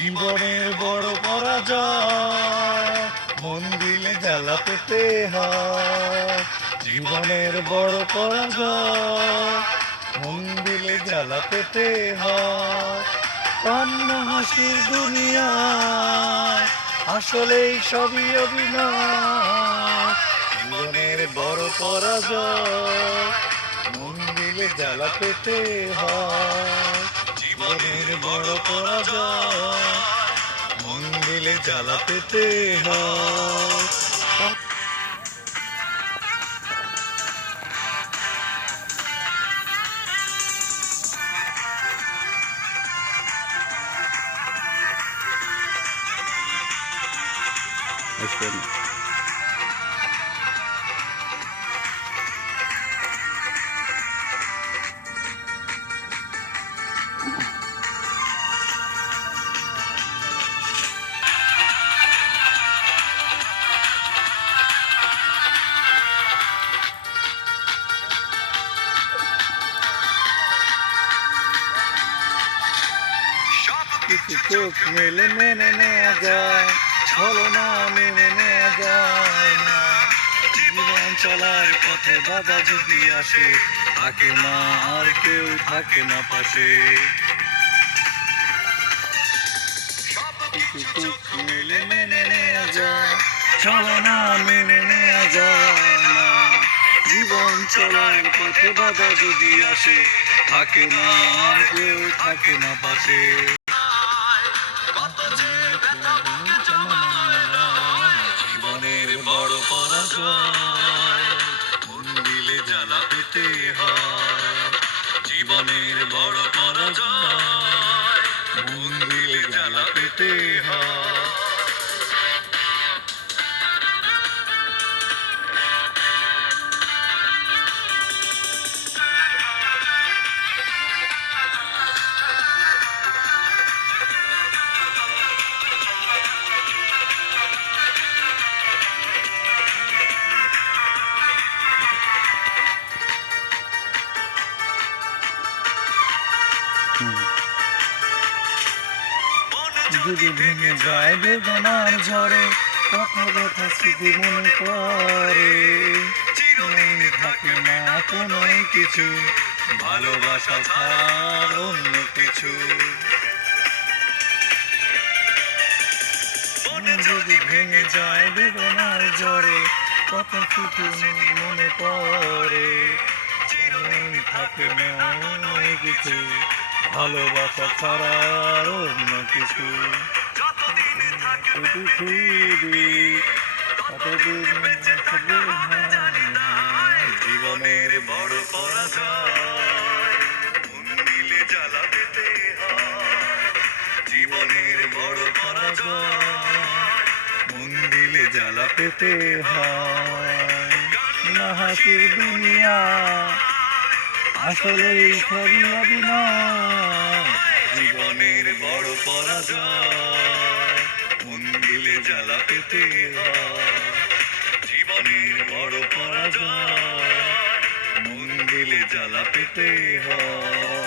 জীবনের বড় পরাজয়, মন দিলে জ্বালা পেতে হয়। জীবনের বড় পরাজয়, মন দিলে জ্বালা পেতে হয়। কান্না হাসির দুনিয়ায় আসলেই সবই অভিনয়। জীবনের বড় পরাজয়, মন দিলে জ্বালা পেতে হয়। জীবনের বড় পরাজয়, মন দিলে জ্বালা পেতে হয়। কিছু চোখ মেলে মেনে নেওয়া যায়, ছলনা মেনে নেওয়া যায় না। জীবন চলার পথে বাধা যদি আসে, থাকে না আর কেউ থাকে না পাশে। কিছু চোখ মেলে মেনে নেওয়া যায়, ছলনা মেনে নেওয়া যায় না। জীবন চলার পথে বাধা যদি আসে, থাকে না আর কেউ থাকে না পাশে। জীবনের বড় পরাজয়, মন দিলে জ্বালা পেতে হয়। জীবনের বড় পরাজয়, মন দিলে জ্বালা পেতে হয়। যদি ভেঙে যায় বেদনার ঝড়ে, কথা কথা স্মৃতি মনে পড়ে। মনে থাকে না কোনো কিছু, ভালোবাসা ছাড় অন্য কিছু। যদি ভেঙে যায় বেদনার ঝড়ে, কথা স্মৃতি মনে পড়ে। মনে থাকে না অন্য কিছু, ভালোবাসা ছাড়া অন্য কিছু। জীবনের বড় পরাজয়, মন দিলে জ্বালা পেতে হয়। জীবনের বড় পরাজয়, মন দিলে জ্বালা পেতে হয়। না হাসির দুনিয়া আসলেই সবই অভিনয়। জীবনের বড় পরাজয়, মন দিলে জ্বালা পেতে হয়। জীবনের বড় পরাজয়, মন দিলে জ্বালা পেতে হয়।